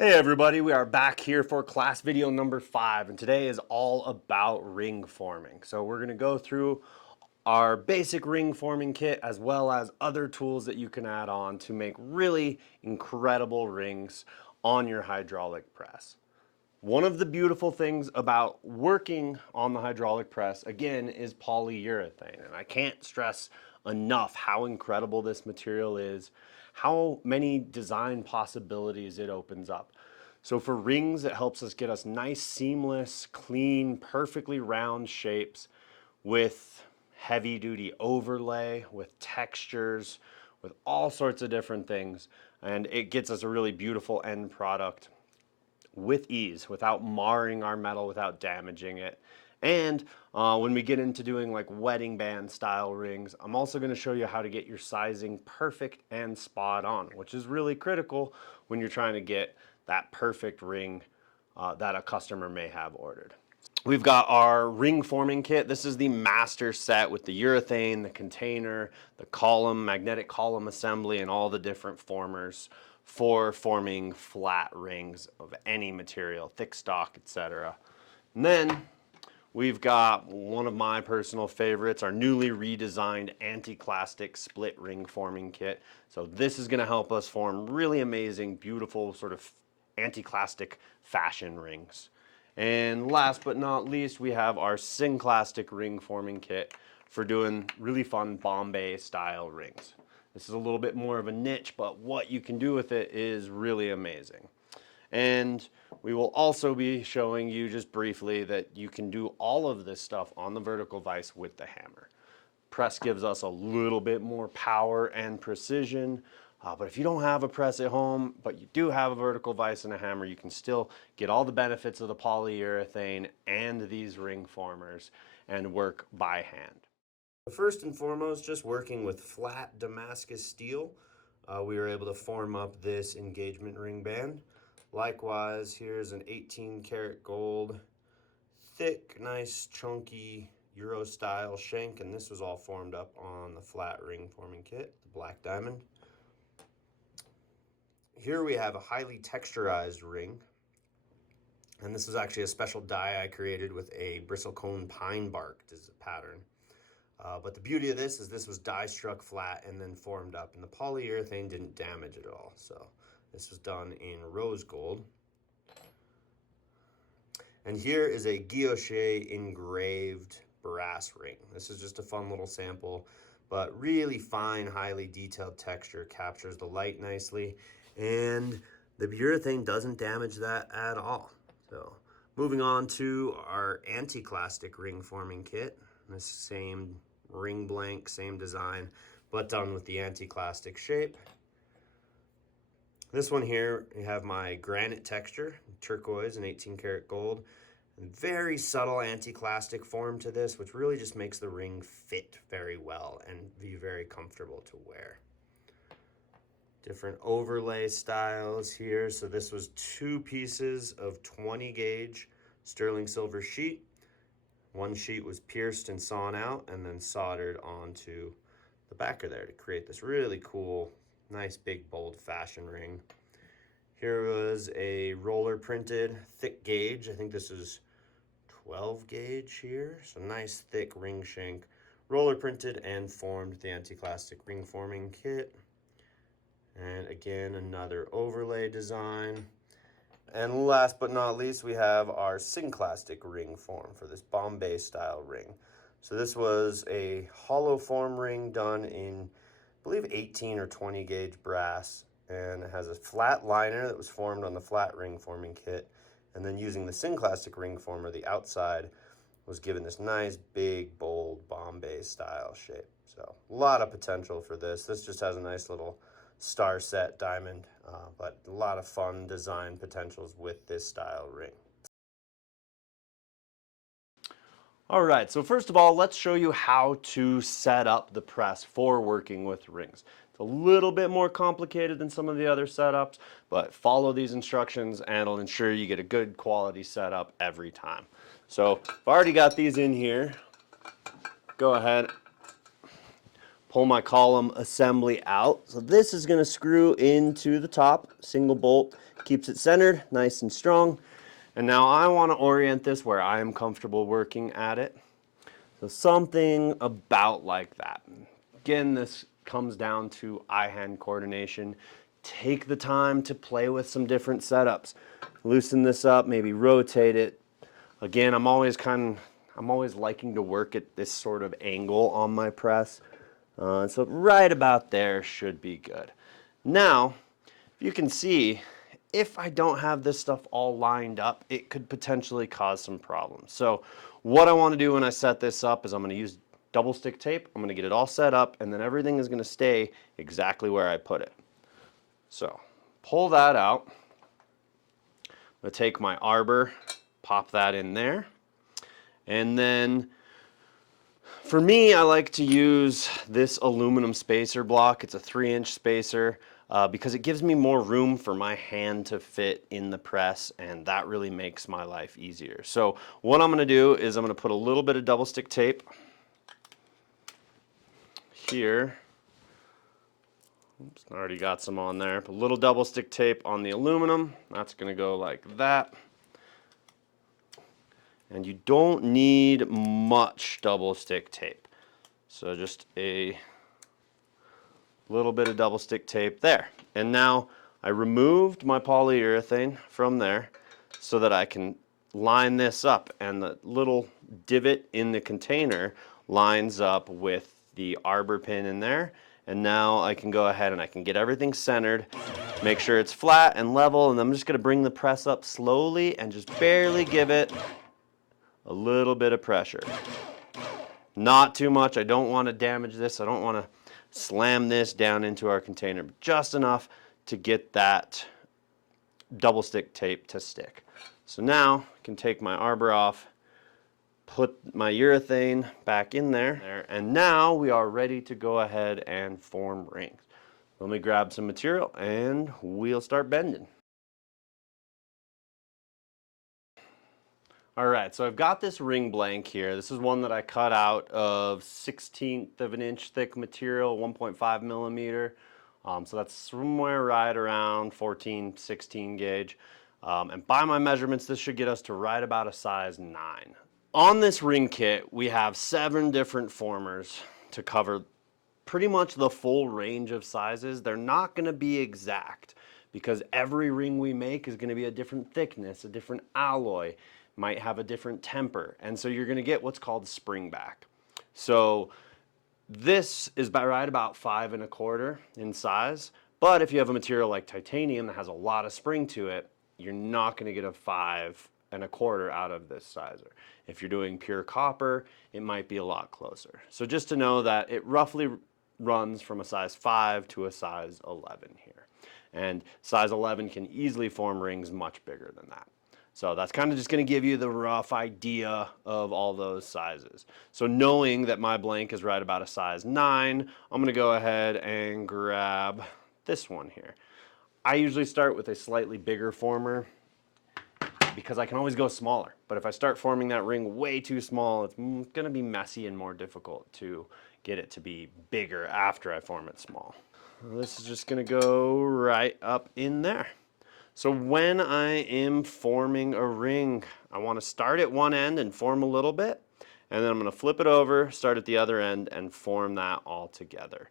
Hey everybody, we are back here for class video number 5, and today is all about ring forming. So we're going to go through our basic ring forming kit as well as other tools that you can add on to make really incredible rings on your hydraulic press. One of the beautiful things about working on the hydraulic press, again, is polyurethane. And I can't stress enough how incredible this material is, how many design possibilities it opens up. So for rings, it helps us get us nice, seamless, clean, perfectly round shapes with heavy duty overlay, with textures, with all sorts of different things. And it gets us a really beautiful end product with ease without marring our metal, without damaging it. And when we get into doing like wedding band style rings, I'm also going to show you how to get your sizing perfect and spot on, which is really critical when you're trying to get that perfect ring that a customer may have ordered. We've got our ring forming kit. This is the master set with the urethane, the container, the column, magnetic column assembly, and all the different formers for forming flat rings of any material, thick stock, etc. And then we've got one of my personal favorites, our newly redesigned anti-clastic split ring forming kit. So this is going to help us form really amazing, beautiful sort of anti-clastic fashion rings. And last but not least, we have our Synclastic ring forming kit for doing really fun Bombay style rings. This is a little bit more of a niche, but what you can do with it is really amazing. And we will also be showing you just briefly that you can do all of this stuff on the vertical vise with the hammer. Press gives us a little bit more power and precision, but if you don't have a press at home, but you do have a vertical vise and a hammer, you can still get all the benefits of the polyurethane and these ring formers and work by hand. First and foremost, just working with flat Damascus steel, we were able to form up this engagement ring band. Likewise, here's an 18 karat gold, thick, nice, chunky Euro style shank, and this was all formed up on the flat ring forming kit, the black diamond. Here we have a highly texturized ring, and this is actually a special die I created with a bristlecone pine bark as a pattern. But the beauty of this is this was die struck flat and then formed up, and the polyurethane didn't damage it at all. So this was done in rose gold. And here is a guilloche engraved brass ring. This is just a fun little sample, but really fine, highly detailed texture, captures the light nicely, and the urethane doesn't damage that at all. So moving on to our anti-clastic ring forming kit. This same ring blank, same design, but done with the anti-clastic shape. This one here, you have my granite texture, turquoise and 18 karat gold. And very subtle anti-clastic form to this, which really just makes the ring fit very well and be very comfortable to wear. Different overlay styles here. So this was 2 pieces of 20 gauge sterling silver sheet. One sheet was pierced and sawn out and then soldered onto the back of there to create this really cool, nice, big, bold fashion ring. Here was a roller printed thick gauge. I think this is 12 gauge here. So nice, thick ring shank, roller printed and formed the anti-clastic ring forming kit. And again, another overlay design. And last but not least, we have our Synclastic ring form for this Bombay style ring. So this was a hollow form ring done in, I believe, 18 or 20 gauge brass, and it has a flat liner that was formed on the flat ring forming kit, and then using the Synclastic ring former, the outside was given this nice, big, bold Bombay style shape. So a lot of potential for this. This just has a nice little star set diamond, but a lot of fun design potentials with this style ring. All right, so first of all, let's show you how to set up the press for working with rings. It's a little bit more complicated than some of the other setups, but follow these instructions and it'll ensure you get a good quality setup every time. So I've already got these in here. Go ahead, pull my column assembly out. So this is going to screw into the top, single bolt, keeps it centered, nice and strong. And now I want to orient this where I am comfortable working at it. So something about like that. Again, this comes down to eye-hand coordination. Take the time to play with some different setups. Loosen this up, maybe rotate it. Again, I'm always liking to work at this sort of angle on my press. So right about there should be good. Now, if you can see, if I don't have this stuff all lined up, it could potentially cause some problems. So what I want to do when I set this up is I'm going to use double stick tape. I'm going to get it all set up, and then everything is going to stay exactly where I put it. So pull that out. I'm going to take my arbor, pop that in there, and then for me, I like to use this aluminum spacer block. It's a 3-inch spacer because it gives me more room for my hand to fit in the press, and that really makes my life easier. So what I'm going to do is I'm going to put a little bit of double stick tape here. Oops, I already got some on there. Put a little double stick tape on the aluminum. That's going to go like that. And you don't need much double stick tape. So just a little bit of double stick tape there. And now I removed my polyurethane from there so that I can line this up, and the little divot in the container lines up with the arbor pin in there. And now I can go ahead and I can get everything centered, make sure it's flat and level, and I'm just going to bring the press up slowly and just barely give it a little bit of pressure. Not too much. I don't want to damage this. I don't want to slam this down into our container, but just enough to get that double stick tape to stick. So now I can take my arbor off, put my urethane back in there, and now we are ready to go ahead and form rings. Let me grab some material and we'll start bending. All right, so I've got this ring blank here. This is one that I cut out of 1/16 of an inch thick material, 1.5 millimeter. So that's somewhere right around 14, 16 gauge. And by my measurements, this should get us to right about a size 9. On this ring kit, we have 7 different formers to cover pretty much the full range of sizes. They're not going to be exact because every ring we make is going to be a different thickness, a different alloy, might have a different temper, and so you're going to get what's called spring back. So this is right about 5 1/4 in size, but if you have a material like titanium that has a lot of spring to it, you're not going to get a 5 1/4 out of this sizer. If you're doing pure copper, it might be a lot closer. So just to know that it roughly runs from a size 5 to a size 11 here. And size 11 can easily form rings much bigger than that. So that's kind of just going to give you the rough idea of all those sizes. So knowing that my blank is right about a size 9, I'm going to go ahead and grab this one here. I usually start with a slightly bigger former because I can always go smaller. But if I start forming that ring way too small, it's going to be messy and more difficult to get it to be bigger after I form it small. This is just going to go right up in there. So when I am forming a ring, I want to start at one end and form a little bit, and then I'm going to flip it over, start at the other end, and form that all together.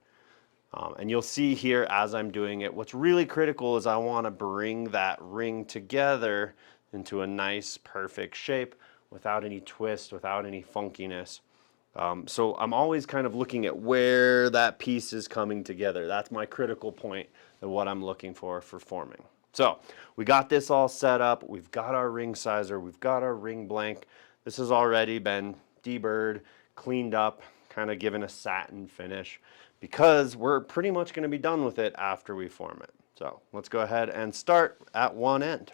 And you'll see here as I'm doing it, what's really critical is I want to bring that ring together into a nice, perfect shape without any twist, without any funkiness. So I'm always kind of looking at where that piece is coming together. That's my critical point of what I'm looking for forming. So we got this all set up. We've got our ring sizer. We've got our ring blank. This has already been deburred, cleaned up, kind of given a satin finish because we're pretty much going to be done with it after we form it. So let's go ahead and start at one end.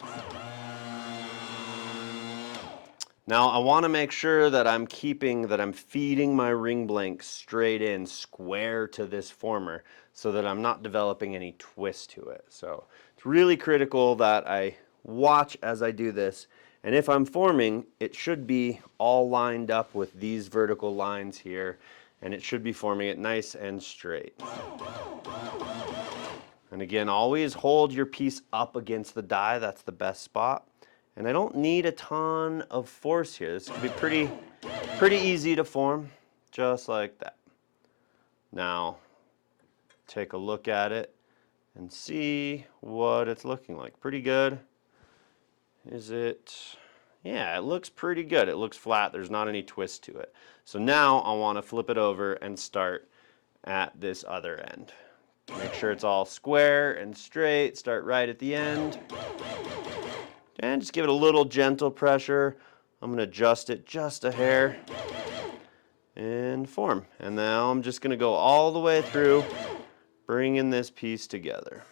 Now I want to make sure that I'm feeding my ring blank straight in, square to this former, so that I'm not developing any twist to it. So it's really critical that I watch as I do this, and if I'm forming, it should be all lined up with these vertical lines here, and it should be forming it nice and straight. And again, always hold your piece up against the die. That's the best spot. And I don't need a ton of force here. This could be pretty easy to form, just like that. Now, take a look at it and see what it's looking like. Pretty good. Is it? Yeah, it looks pretty good. It looks flat. There's not any twist to it. So now I want to flip it over and start at this other end. Make sure it's all square and straight. Start right at the end. And just give it a little gentle pressure. I'm going to adjust it just a hair and form. And now I'm just going to go all the way through, bringing this piece together.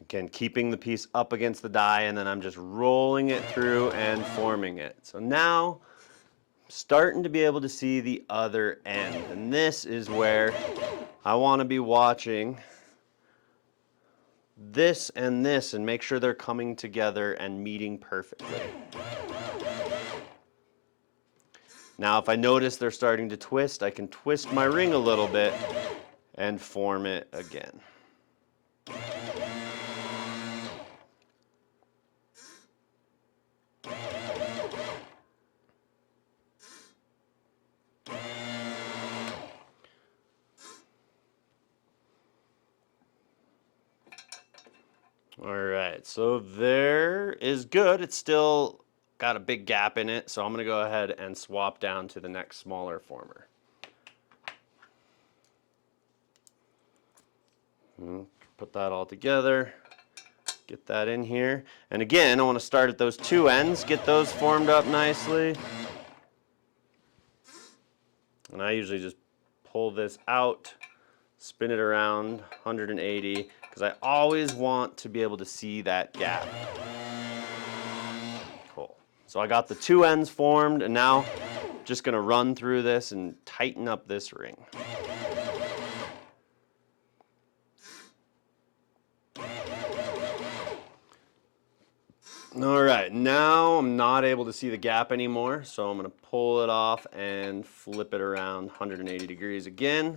Again, keeping the piece up against the die, and then I'm just rolling it through and forming it. So now, I'm starting to be able to see the other end. And this is where I want to be watching this and make sure they're coming together and meeting perfectly. Now, if I notice they're starting to twist, I can twist my ring a little bit and form it again. All right, so there is good. It's still got a big gap in it, so I'm going to go ahead and swap down to the next smaller former. Put that all together, get that in here. And again, I want to start at those two ends, get those formed up nicely. And I usually just pull this out, spin it around 180, because I always want to be able to see that gap. Cool. So I got the two ends formed, and now just going to run through this and tighten up this ring. All right, now I'm not able to see the gap anymore, so I'm going to pull it off and flip it around 180 degrees again.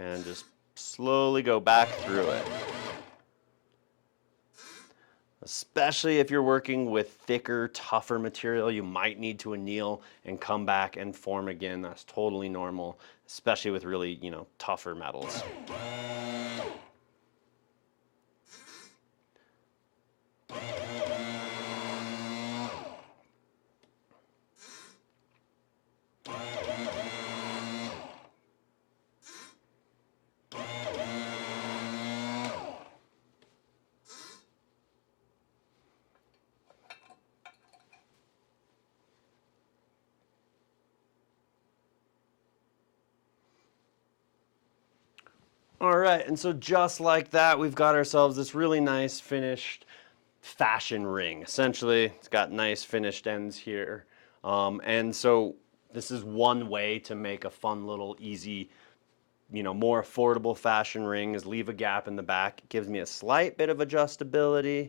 And just slowly go back through it. Especially if you're working with thicker, tougher material, you might need to anneal and come back and form again. That's totally normal, especially with really, tougher metals. All right, and so just like that, we've got ourselves this really nice finished fashion ring. Essentially, it's got nice finished ends here. And so this is one way to make a fun little easy, more affordable fashion ring, is leave a gap in the back. It gives me a slight bit of adjustability,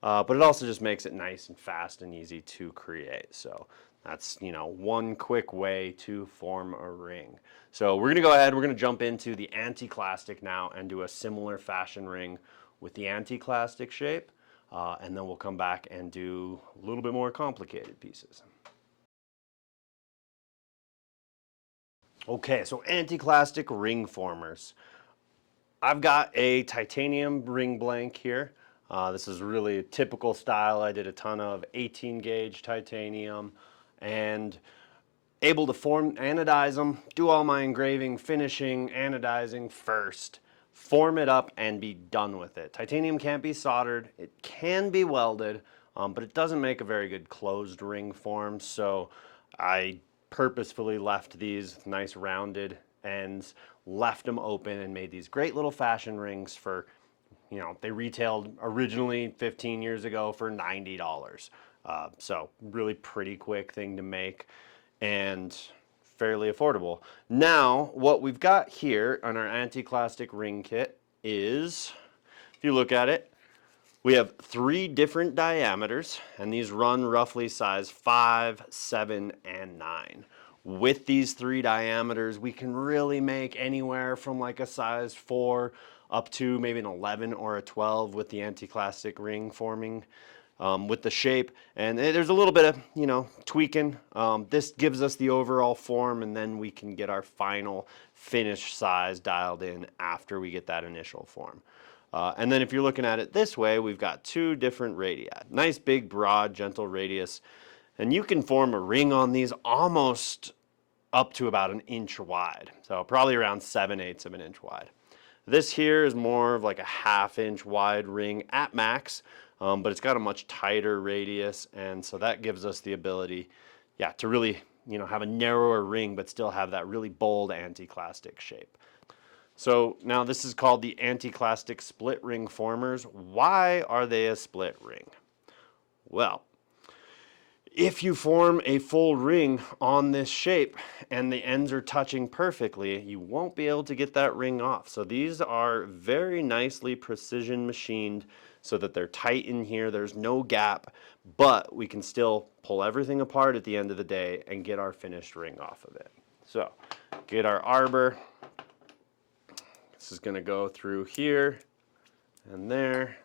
but it also just makes it nice and fast and easy to create. So that's, one quick way to form a ring. So we're gonna go ahead, we're gonna jump into the anti-clastic now and do a similar fashion ring with the anti-clastic shape. And then we'll come back and do a little bit more complicated pieces. Okay, so anti-clastic ring formers. I've got a titanium ring blank here. This is really a typical style. I did a ton of 18 gauge titanium and able to anodize them, do all my engraving, finishing, anodizing first, form it up and be done with it. Titanium can't be soldered, it can be welded, but it doesn't make a very good closed ring form, so I purposefully left these nice rounded ends, left them open and made these great little fashion rings for, they retailed originally 15 years ago for $90. So really pretty quick thing to make and fairly affordable. Now, what we've got here on our anti-clastic ring kit is, if you look at it, we have 3 different diameters, and these run roughly size 5, 7, and 9. With these 3 diameters, we can really make anywhere from like a size 4 up to maybe an 11 or a 12 with the anti-clastic ring forming. With the shape, and there's a little bit of tweaking. This gives us the overall form, and then we can get our final finish size dialed in after we get that initial form. And then if you're looking at it this way, we've got 2 different radii. Nice big broad gentle radius, and you can form a ring on these almost up to about an inch wide, so probably around 7/8 of an inch wide. This here is more of like a 1/2 inch wide ring at max, but it's got a much tighter radius, and so that gives us the ability, yeah, to really have a narrower ring but still have that really bold anti-clastic shape. So now this is called the anti-clastic split ring formers. Why are they a split ring? Well, if you form a full ring on this shape and the ends are touching perfectly, you won't be able to get that ring off. So these are very nicely precision machined so that they're tight in here, there's no gap, but we can still pull everything apart at the end of the day and get our finished ring off of it. So get our arbor. This is going to go through here and there,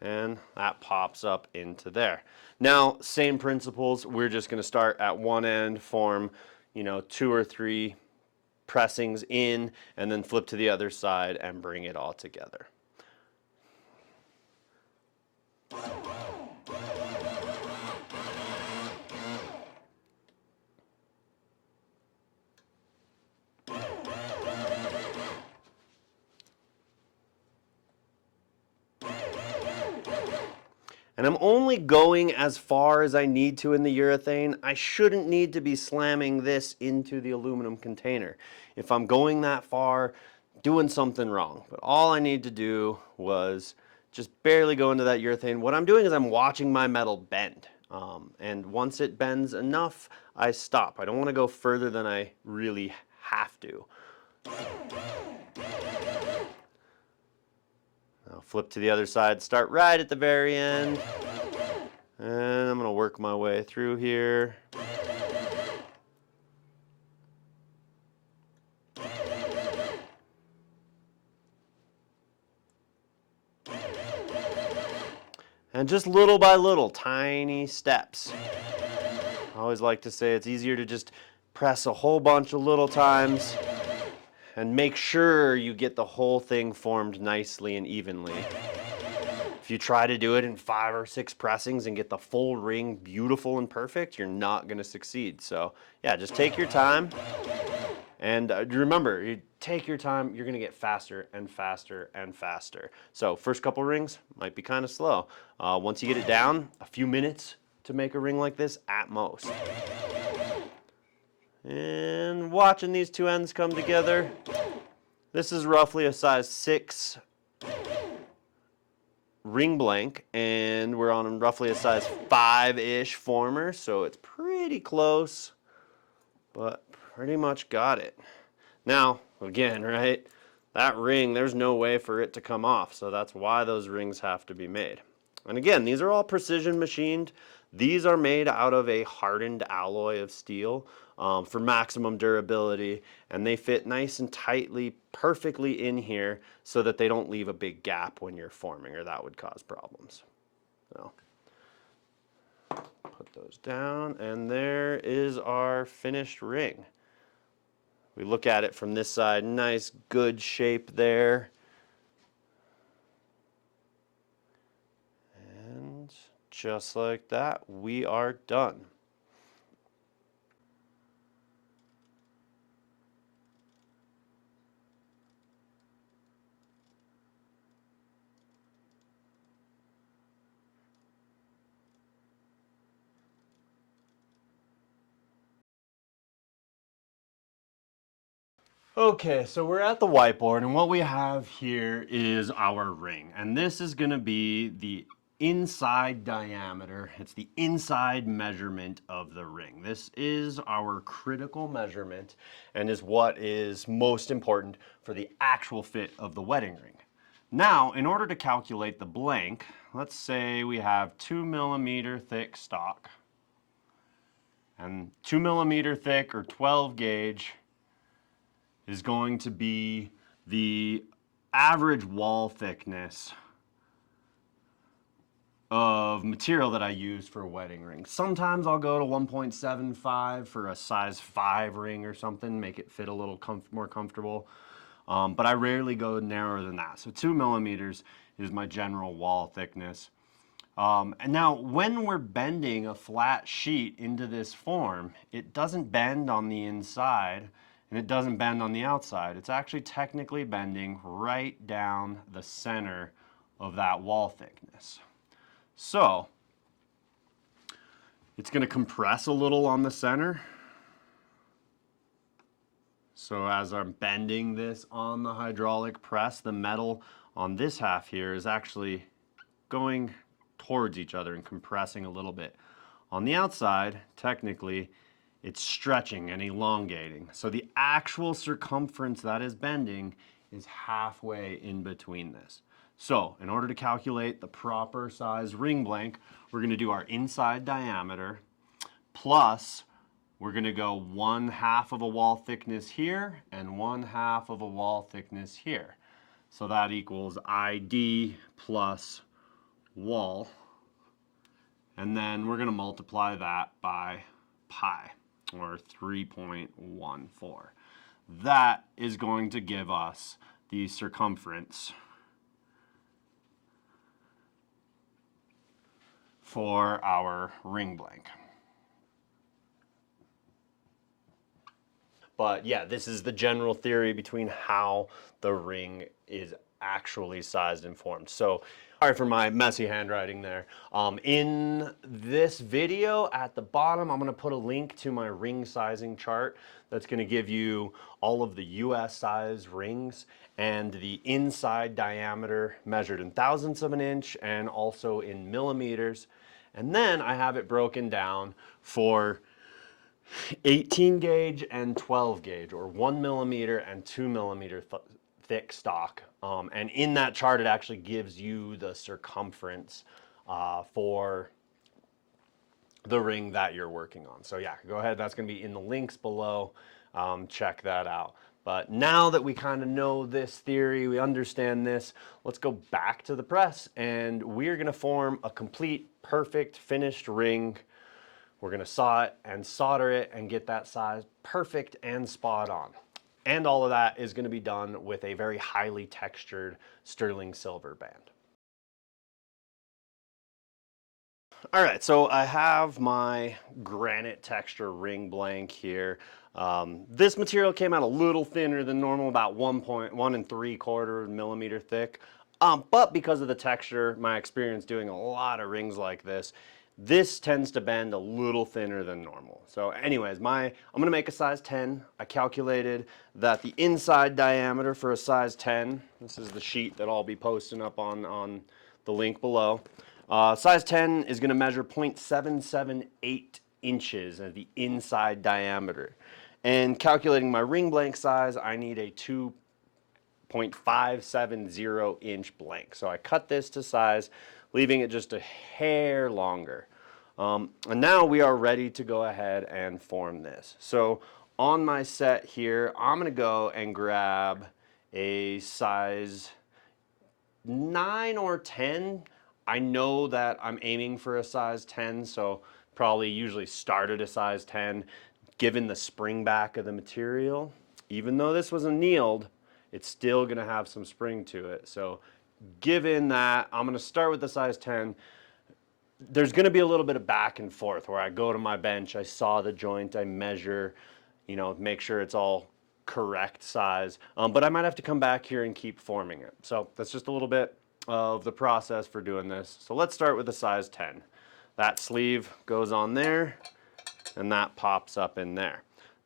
and that pops up into there. Now, same principles, we're just going to start at one end, form 2 or 3 pressings in, and then flip to the other side and bring it all together. And I'm only going as far as I need to in the urethane. I shouldn't need to be slamming this into the aluminum container. If I'm going that far, doing something wrong. But all I need to do was just barely go into that urethane. What I'm doing is I'm watching my metal bend. And once it bends enough, I stop. I don't want to go further than I really have to. I'll flip to the other side, start right at the very end, and I'm going to work my way through here. And just little by little, tiny steps. I always like to say it's easier to just press a whole bunch of little times and make sure you get the whole thing formed nicely and evenly. If you try to do it in 5 or 6 pressings and get the full ring beautiful and perfect, you're not going to succeed. So yeah, just take your time. And remember, you take your time, you're going to get faster and faster and faster. So first couple rings might be kind of slow. Once you get it down, a few minutes to make a ring like this at most. And watching these 2 ends come together, this is roughly a size 6 ring blank, and we're on roughly a size 5-ish former, so it's pretty close, but pretty much got it. Now, again, right, that ring, there's no way for it to come off, so that's why those rings have to be made. And again, these are all precision machined. These are made out of a hardened alloy of steel for maximum durability, and they fit nice and tightly, perfectly in here so that they don't leave a big gap when you're forming, or that would cause problems. So, put those down, and there is our finished ring. We look at it from this side, nice good shape there. And just like that, we are done. Okay, so we're at the whiteboard, and what we have here is our ring. And this is going to be the inside diameter. It's the inside measurement of the ring. This is our critical measurement and is what is most important for the actual fit of the wedding ring. Now, in order to calculate the blank, let's say we have 2 millimeter thick stock. And 2 millimeter thick or 12 gauge is going to be the average wall thickness of material that I use for a wedding ring. Sometimes I'll go to 1.75 for a size 5 ring or something, make it fit a little more comfortable. But I rarely go narrower than that. So 2 millimeters is my general wall thickness. And now when we're bending a flat sheet into this form, it doesn't bend on the inside and it doesn't bend on the outside. It's actually technically bending right down the center of that wall thickness. So it's going to compress a little on the center. So as I'm bending this on the hydraulic press, the metal on this half here is actually going towards each other and compressing a little bit. On the outside, technically, it's stretching and elongating. So the actual circumference that is bending is halfway in between this. So in order to calculate the proper size ring blank, we're going to do our inside diameter plus we're going to go 1/2 of a wall thickness here and 1/2 of a wall thickness here. So that equals ID plus wall. And then we're going to multiply that by pi, or 3.14. That is going to give us the circumference for our ring blank. But yeah, this is the general theory between how the ring is actually sized and formed. So, sorry for my messy handwriting there. In this video at the bottom, I'm going to put a link to my ring sizing chart that's going to give you all of the US size rings and the inside diameter measured in thousandths of an inch and also in millimeters. And then I have it broken down for 18 gauge and 12 gauge, or 1 millimeter and 2 millimeter thick stock. And in that chart, it actually gives you the circumference for the ring that you're working on. So yeah, go ahead. That's going to be in the links below. Check that out. But now that we kind of know this theory, we understand this, let's go back to the press and we're going to form a complete, perfect, finished ring. We're going to saw it and solder it and get that size perfect and spot on. And all of that is going to be done with a very highly textured sterling silver band. All right, so I have my granite texture ring blank here. This material came out a little thinner than normal, about 1.1 3/4 millimeter thick. But because of the texture, my experience doing a lot of rings like this tends to bend a little thinner than normal. So anyways, I'm gonna make a size 10. I calculated that the inside diameter for a size 10, this is the sheet that I'll be posting up on the link below. Size 10 is gonna measure 0.778 inches as the inside diameter. And calculating my ring blank size, I need a 2.570 inch blank. So I cut this to size, leaving it just a hair longer. And now we are ready to go ahead and form this. So on my set here, I'm going to go and grab a size 9 or 10. I know that I'm aiming for a size 10, so probably usually start at a size 10. Given the spring back of the material, even though this was annealed, it's still going to have some spring to it. So given that, I'm going to start with the size 10. There's going to be a little bit of back and forth where I go to my bench, I saw the joint, I measure, make sure it's all correct size. But I might have to come back here and keep forming it. So that's just a little bit of the process for doing this. So let's start with the size 10. That sleeve goes on there and that pops up in there.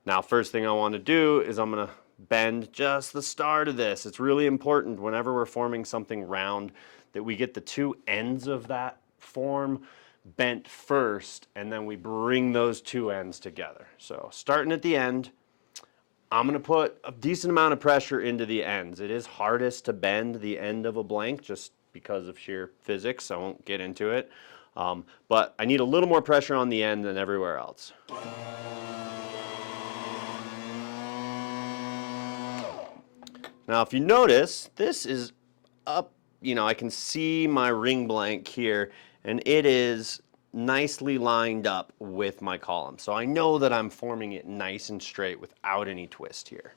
Now, first thing I want to do is I'm going to bend just the start of this. It's really important whenever we're forming something round that we get the two ends of that form bent first, and then we bring those two ends together. So starting at the end, I'm going to put a decent amount of pressure into the ends. It is hardest to bend the end of a blank just because of sheer physics. I won't get into it. But I need a little more pressure on the end than everywhere else. Now, if you notice, this is up, I can see my ring blank here, and it is nicely lined up with my column. So I know that I'm forming it nice and straight without any twist here.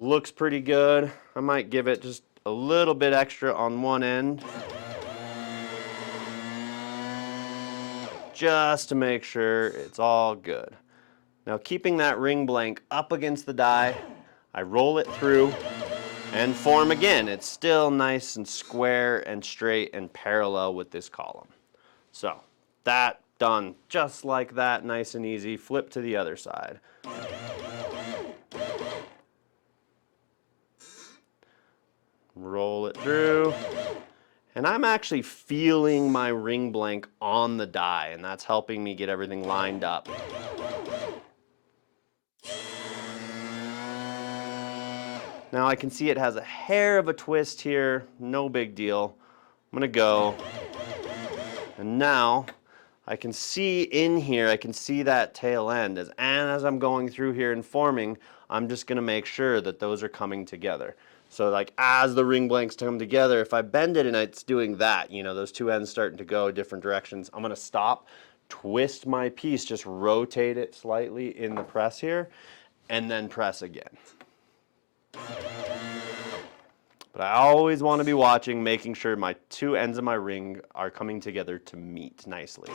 Looks pretty good. I might give it just a little bit extra on one end, just to make sure it's all good. Now, keeping that ring blank up against the die, I roll it through and form again. It's still nice and square and straight and parallel with this column. So that done just like that, nice and easy. Flip to the other side. Roll it through. And I'm actually feeling my ring blank on the die, and that's helping me get everything lined up. Now I can see it has a hair of a twist here, no big deal. I'm gonna go, and now I can see in here, I can see that tail end. And as I'm going through here and forming, I'm just gonna make sure that those are coming together. So like as the ring blanks come together, if I bend it and it's doing that, those two ends starting to go different directions, I'm gonna stop, twist my piece, just rotate it slightly in the press here, and then press again. But I always want to be watching, making sure my two ends of my ring are coming together to meet nicely.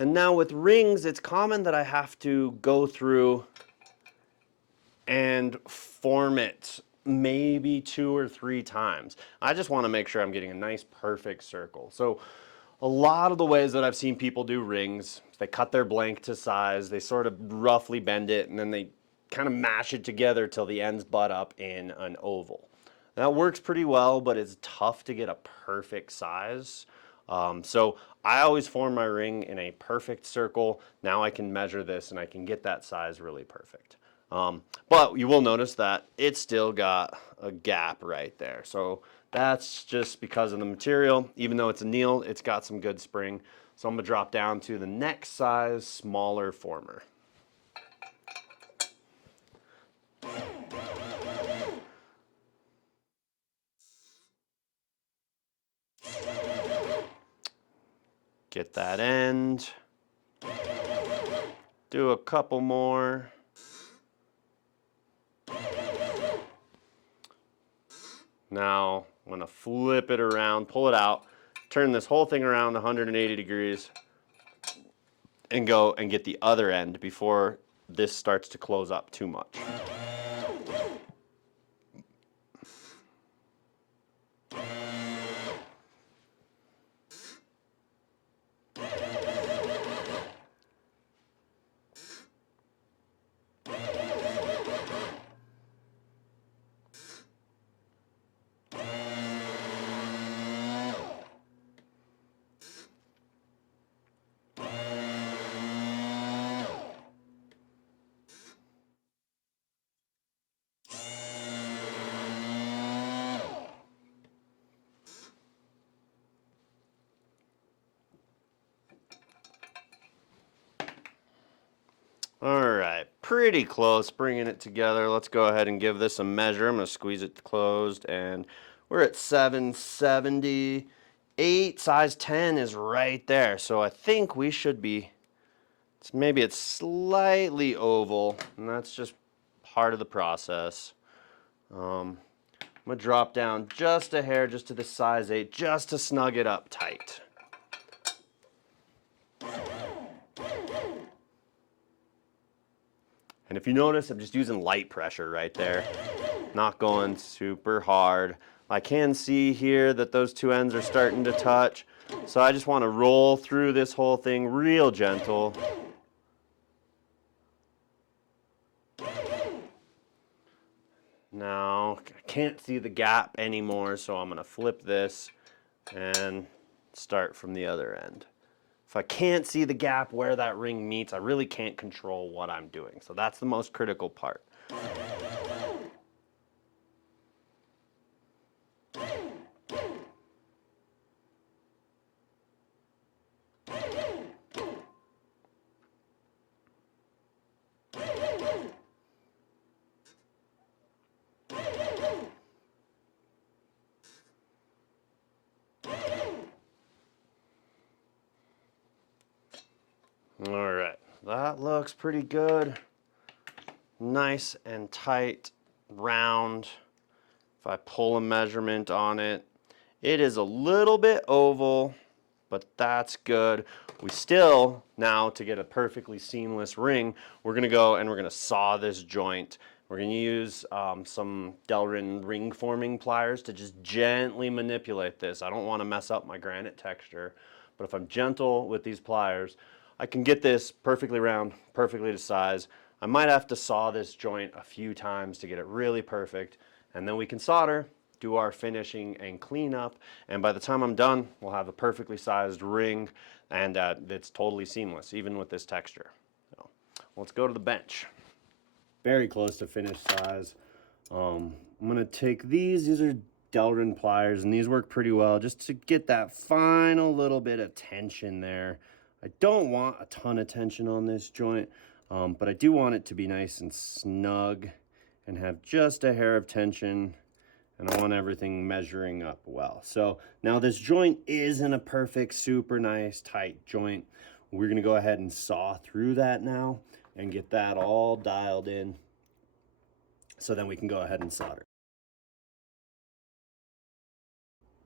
And now with rings, it's common that I have to go through and form it maybe 2 or 3 times. I just want to make sure I'm getting a nice perfect circle. So a lot of the ways that I've seen people do rings, they cut their blank to size, they sort of roughly bend it, and then they kind of mash it together till the ends butt up in an oval. That works pretty well, but it's tough to get a perfect size. So I always form my ring in a perfect circle. Now I can measure this and I can get that size really perfect. But you will notice that it's still got a gap right there. So that's just because of the material. Even though it's a needle, it's got some good spring. So I'm gonna drop down to the next size, smaller former. Get that end. Do a couple more. Now I'm gonna flip it around, pull it out, turn this whole thing around 180 degrees, and go and get the other end before this starts to close up too much. All right, pretty close, bringing it together. Let's go ahead and give this a measure. I'm gonna squeeze it closed, and we're at 778. Size 10 is right there. So I think we should be, maybe it's slightly oval, and that's just part of the process. I'm gonna drop down just a hair, just to the size 8, just to snug it up tight. And if you notice, I'm just using light pressure right there. not going super hard. I can see here that those two ends are starting to touch, so I just want to roll through this whole thing real gentle. Now, I can't see the gap anymore, so I'm going to flip this and start from the other end. If I can't see the gap where that ring meets, I really can't control what I'm doing. So that's the most critical part. All right, that looks pretty good. Nice and tight, round. If I pull a measurement on it, it is a little bit oval, but that's good. We still, now to get a perfectly seamless ring, we're gonna go and we're gonna saw this joint. We're gonna use some Delrin ring forming pliers to just gently manipulate this. I don't wanna mess up my granite texture, but if I'm gentle with these pliers, I can get this perfectly round, perfectly to size. I might have to saw this joint a few times to get it really perfect, and then we can solder, do our finishing and clean up, and by the time I'm done, we'll have a perfectly sized ring, and it's totally seamless, even with this texture. So, let's go to the bench. Very close to finished size. I'm gonna take these are Delrin pliers, and these work pretty well just to get that final little bit of tension there. I don't want a ton of tension on this joint, but I do want it to be nice and snug and have just a hair of tension, and I want everything measuring up well. So now this joint isn't a perfect, super nice, tight joint. We're gonna go ahead and saw through that now and get that all dialed in, so then we can go ahead and solder.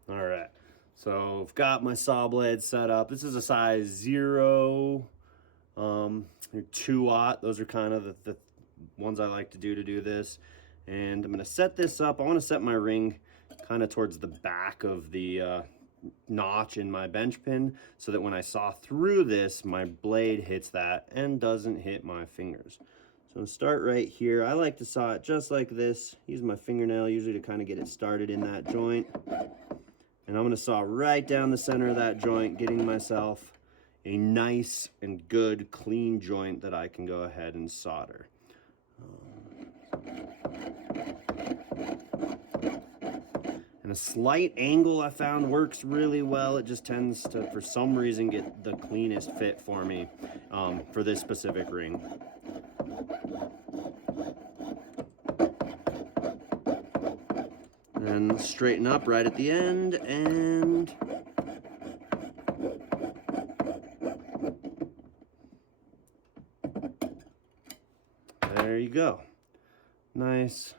All right, so I've got my saw blade set up. This is a size 0, 2-aught. Those are kind of the ones I like to do this. And I'm gonna set this up. I wanna set my ring kind of towards the back of the notch in my bench pin, so that when I saw through this, my blade hits that and doesn't hit my fingers. So I'm gonna start right here. I like to saw it just like this. Use my fingernail usually to kind of get it started in that joint. And I'm gonna saw right down the center of that joint, getting myself a nice and good clean joint that I can go ahead and solder. And a slight angle I found works really well. It just tends to, for some reason, get the cleanest fit for me for this specific ring. And straighten up right at the end, and there you go. Nice,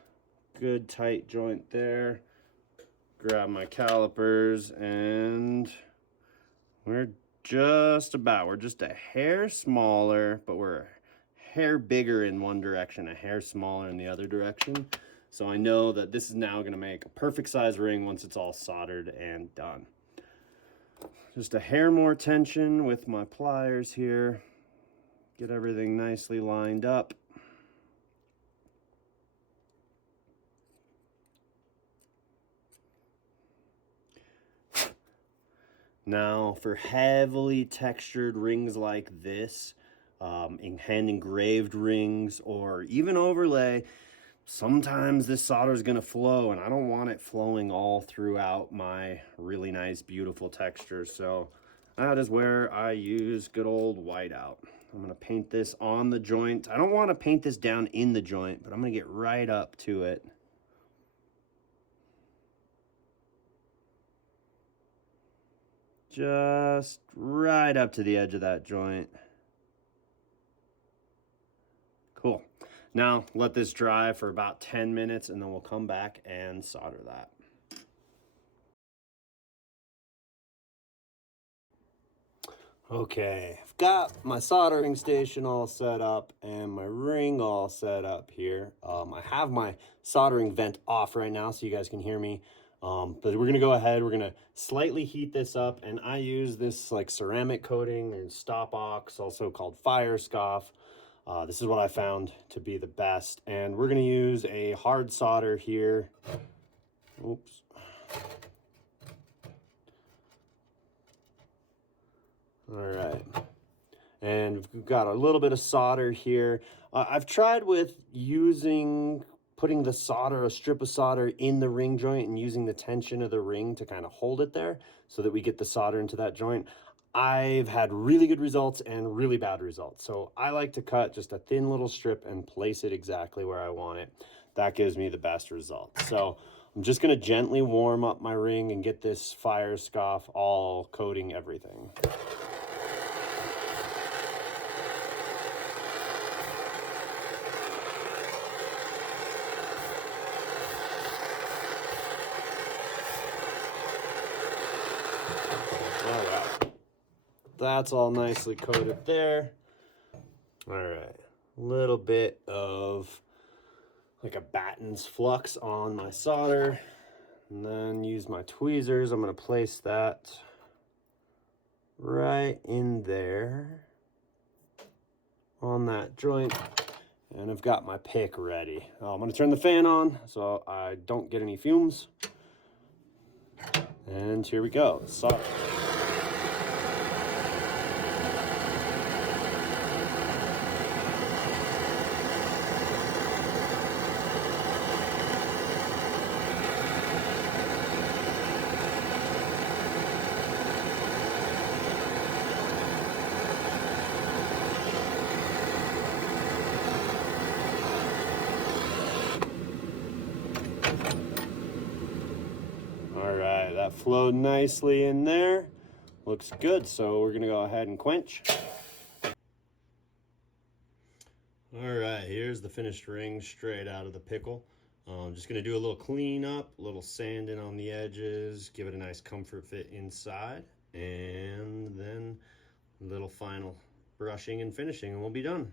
good tight joint there. Grab my calipers, and we're just a hair smaller, but we're a hair bigger in one direction, a hair smaller in the other direction. So I know that this is now gonna make a perfect size ring once it's all soldered and done. Just a hair more tension with my pliers here. Get everything nicely lined up. Now for heavily textured rings like this, hand engraved rings or even overlay, sometimes this solder is going to flow, and I don't want it flowing all throughout my really nice, beautiful texture. So that is where I use good old whiteout. I'm going to paint this on the joint. I don't want to paint this down in the joint, but I'm going to get right up to it. Just right up to the edge of that joint. Cool. Now let this dry for about 10 minutes, and then we'll come back and solder that. Okay, I've got my soldering station all set up and my ring all set up here. I have my soldering vent off right now so you guys can hear me. But we're gonna go ahead, we're gonna slightly heat this up, and I use this like ceramic coating and stop ox, also called fire scoff. This is what I found to be the best. And we're gonna use a hard solder here. Oops. All right. And we've got a little bit of solder here. I've tried with putting the solder, a strip of solder in the ring joint and using the tension of the ring to kind of hold it there so that we get the solder into that joint. I've had really good results and really bad results. So I like to cut just a thin little strip and place it exactly where I want it. That gives me the best results. So I'm just gonna gently warm up my ring and get this fire scoff all coating everything. All right, that's all nicely coated there. All right, a little bit of like a battens flux on my solder, and then use my tweezers. I'm gonna place that right in there on that joint, and I've got my pick ready. I'm gonna turn the fan on so I don't get any fumes, and here we go, solder. All right, that flowed nicely in there. Looks good, so we're gonna go ahead and quench. All right, here's the finished ring straight out of the pickle. Just gonna do a little clean up, a little sanding on the edges, give it a nice comfort fit inside, and then a little final brushing and finishing, and we'll be done.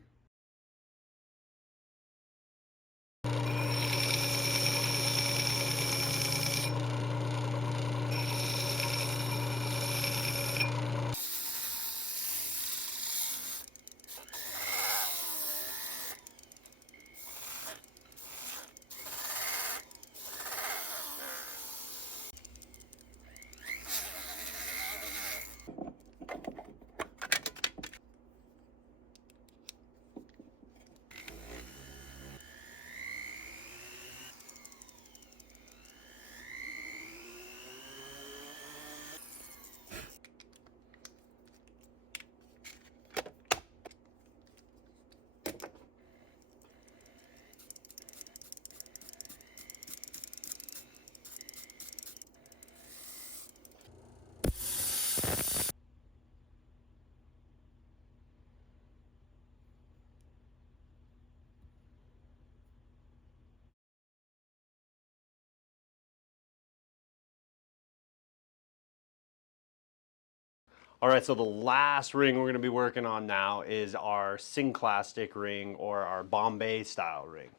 All right, so the last ring we're gonna be working on now is our synclastic ring, or our Bombay style ring.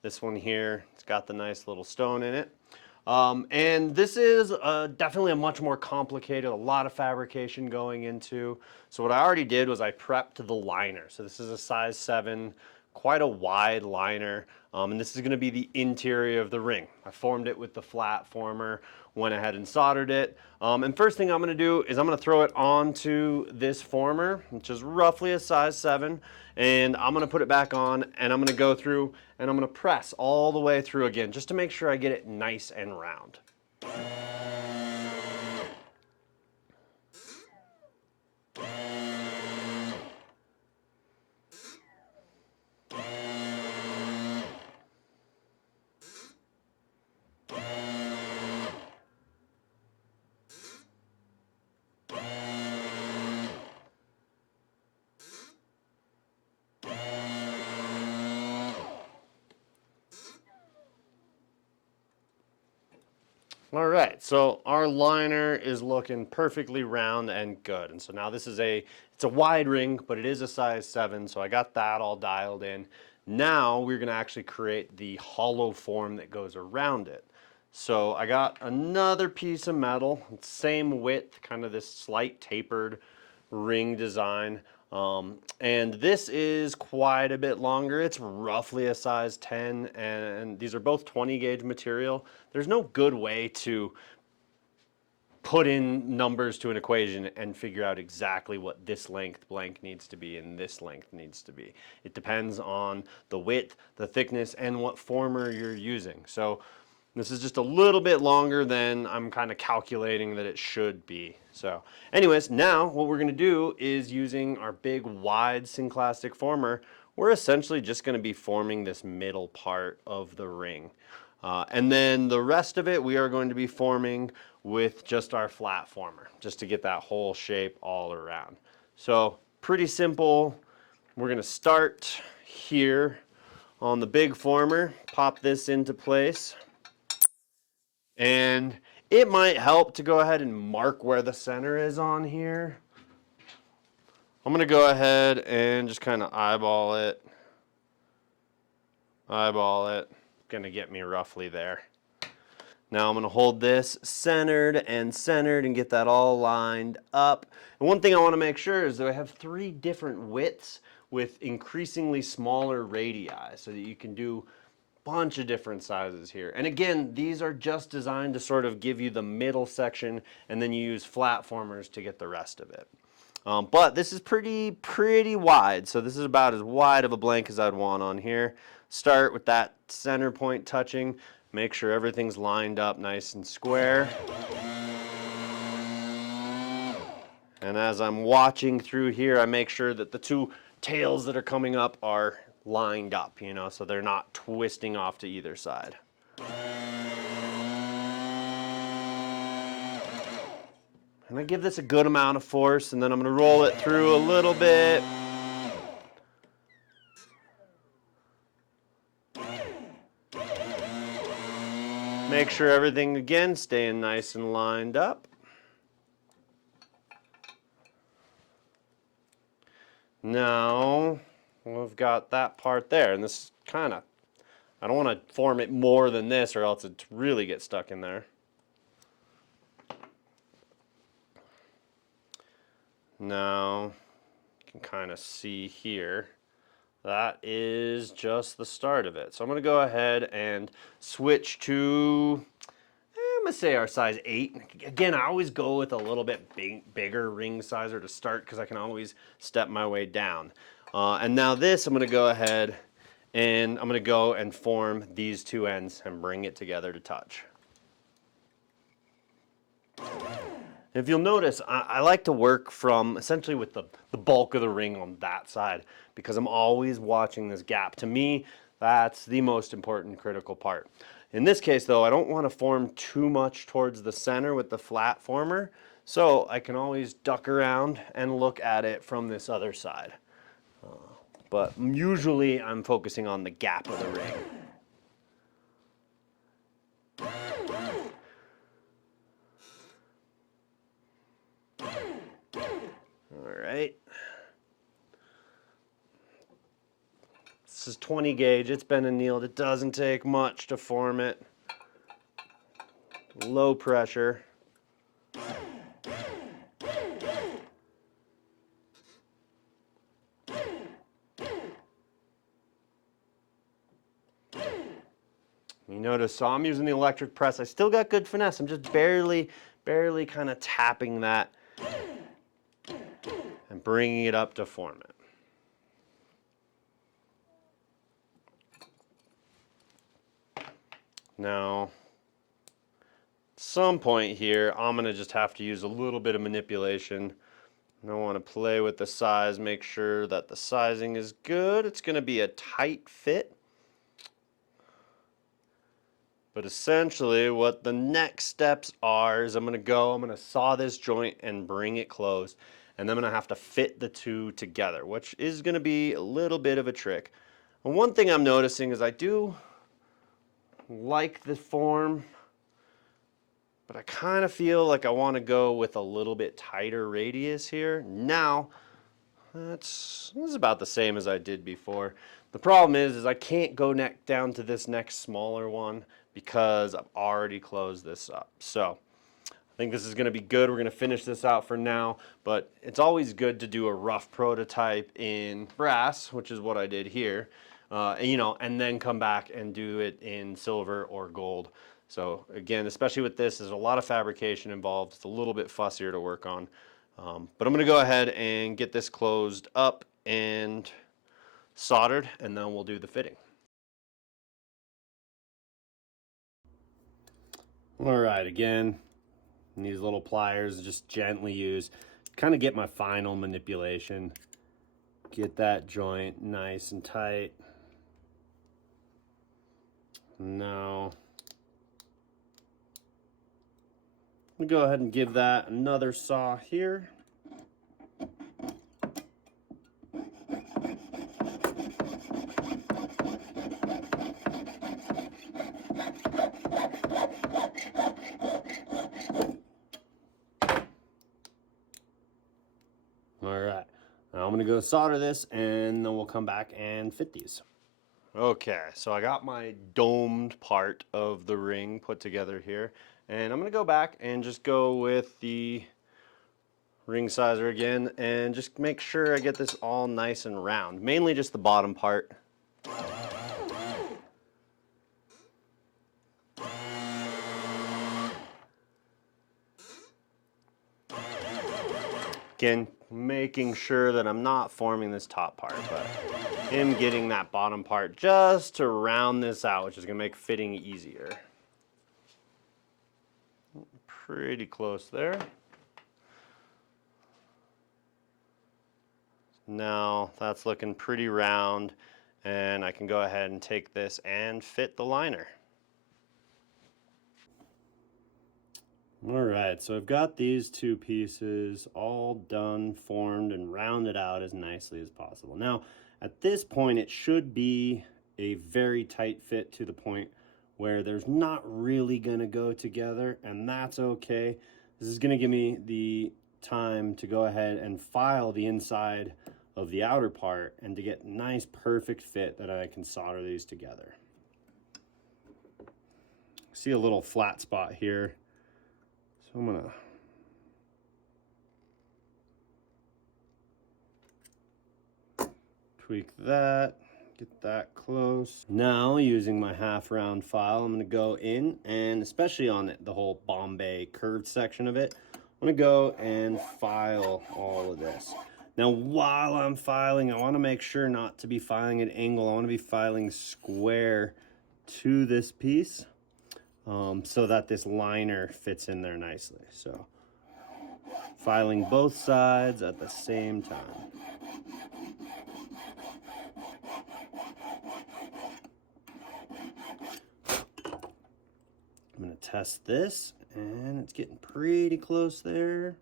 This one here, it's got the nice little stone in it. And this is definitely a much more complicated, a lot of fabrication going into. So what I already did was I prepped the liner. So this is a size 7, quite a wide liner, and this is going to be the interior of the ring. I formed it with the flat former, went ahead and soldered it. And first thing I'm going to do is I'm going to throw it onto this former, which is roughly a size 7, and I'm going to put it back on, and I'm going to go through and I'm going to press all the way through again just to make sure I get it nice and round. All right, so our liner is looking perfectly round and good. And so now this is it's a wide ring, but it is a size 7, so I got that all dialed in. Now we're gonna actually create the hollow form that goes around it. So I got another piece of metal, same width, kind of this slight tapered ring design. And this is quite a bit longer. It's roughly a size 10, and these are both 20 gauge material. There's no good way to put in numbers to an equation and figure out exactly what this length blank needs to be and this length needs to be. It depends on the width, the thickness, and what former you're using. So this is just a little bit longer than I'm kind of calculating that it should be. So anyways, now what we're gonna do is using our big wide synclastic former, we're essentially just gonna be forming this middle part of the ring. And then the rest of it we are going to be forming with just our flat former, just to get that whole shape all around. So pretty simple. We're gonna start here on the big former, pop this into place. And it might help to go ahead and mark where the center is on here. I'm gonna go ahead and just kind of eyeball it. Eyeball it. Gonna get me roughly there. Now I'm gonna hold this centered and get that all lined up. And one thing I wanna make sure is that I have 3 different widths with increasingly smaller radii so that you can do bunch of different sizes here. And again, these are just designed to sort of give you the middle section, and then you use flat formers to get the rest of it. But this is pretty wide, so this is about as wide of a blank as I'd want on here. Start with that center point touching, make sure everything's lined up nice and square. And as I'm watching through here, I make sure that the 2 tails that are coming up are lined up, you know, so they're not twisting off to either side. And I give this a good amount of force, and then I'm going to roll it through a little bit. Make sure everything, again, staying nice and lined up. Now, we've got that part there, and this kind of, I don't want to form it more than this or else it really gets stuck in there. Now, you can kind of see here, that is just the start of it. So I'm going to go ahead and switch to, I'm going to say our size 8. Again, I always go with a little bit bigger ring sizer to start because I can always step my way down. And now this, I'm going to go ahead and I'm going to go and form these 2 ends and bring it together to touch. If you'll notice, I like to work from essentially with the bulk of the ring on that side because I'm always watching this gap. To me, that's the most important critical part. In this case though, I don't want to form too much towards the center with the flat former, so I can always duck around and look at it from this other side. But usually I'm focusing on the gap of the ring. All right. This is 20 gauge, it's been annealed. It doesn't take much to form it. Low pressure. You notice, so I'm using the electric press. I still got good finesse. I'm just barely kind of tapping that and bringing it up to form it. Now, at some point here, I'm going to just have to use a little bit of manipulation. I want to play with the size, make sure that the sizing is good. It's going to be a tight fit. But essentially what the next steps are is I'm going to saw this joint and bring it closed. And then I'm going to have to fit the 2 together, which is going to be a little bit of a trick. And one thing I'm noticing is I do like the form but I kind of feel like I want to go with a little bit tighter radius here. Now, this is about the same as I did before. The problem is I can't go down to this next smaller one because I've already closed this up. So I think this is going to be good. We're going to finish this out for now, but it's always good to do a rough prototype in brass, which is what I did here, and then come back and do it in silver or gold. So again, especially with this, there's a lot of fabrication involved. It's a little bit fussier to work on. But I'm going to go ahead and get this closed up and soldered, and then we'll do the fitting. All right, again, these little pliers just gently use, kind of get my final manipulation. Get that joint nice and tight. Now, we'll go ahead and give that another saw here. All right, now I'm gonna go solder this and then we'll come back and fit these. Okay, so I got my domed part of the ring put together here, and I'm gonna go back and just go with the ring sizer again and just make sure I get this all nice and round, mainly just the bottom part. Again, making sure that I'm not forming this top part, but him getting that bottom part just to round this out, which is going to make fitting easier. Pretty close there. Now that's looking pretty round, and I can go ahead and take this and fit the liner. All right, so I've got these two pieces all done, formed, and rounded out as nicely as possible. Now, at this point, it should be a very tight fit to the point where there's not really gonna go together, and that's okay. This is gonna give me the time to go ahead and file the inside of the outer part and to get nice, perfect fit that I can solder these together. See a little flat spot here. So I'm gonna tweak that, get that close. Now, using my half round file, I'm gonna go in, and especially on the whole Bombay curved section of it, I'm gonna go and file all of this. Now, while I'm filing, I wanna make sure not to be filing at an angle. I wanna be filing square to this piece so that this liner fits in there nicely. So, filing both sides at the same time. I'm going to test this, and it's getting pretty close there.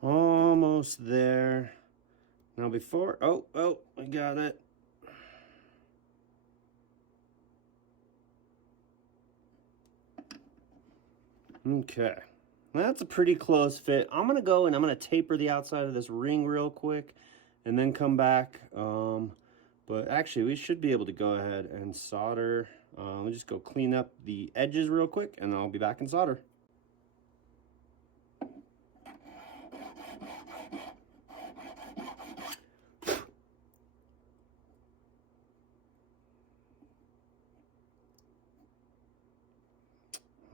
Almost there. Now before, oh, we got it. Okay, that's a pretty close fit. I'm gonna go and I'm gonna taper the outside of this ring real quick and then come back. But actually we should be able to go ahead and solder. We'll just go clean up the edges real quick and I'll be back and solder.